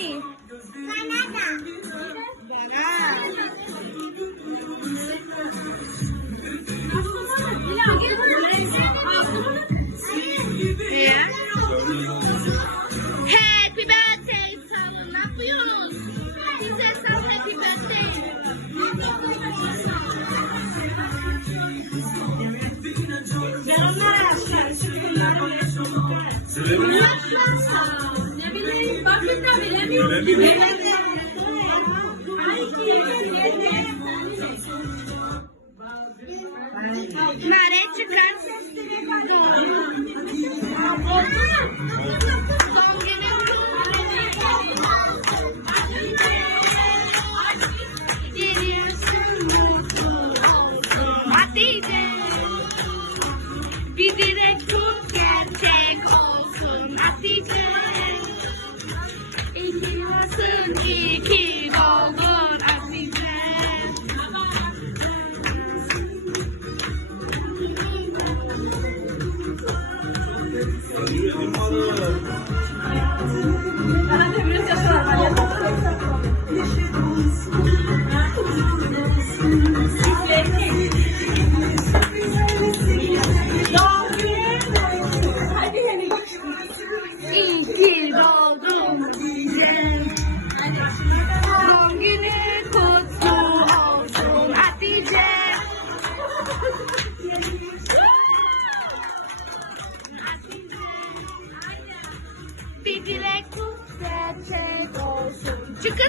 nih? Ya. Happy birthday sana. Ne yapıyoruz? Bize sen happy birthday. Ne bileyim, bakın da bilemiyorum. Mare çıkar sesini bana. Bir dilek tut gerçek olsun Hatice. İyi ki varsın, iyi ki doğdun Hatice. Bana da biraz yaşı var. İyi ki doğdun Hatice. Doğum günü kutlu olsun Hatice. Bir dilek tut gerçek olsun. Çıkın.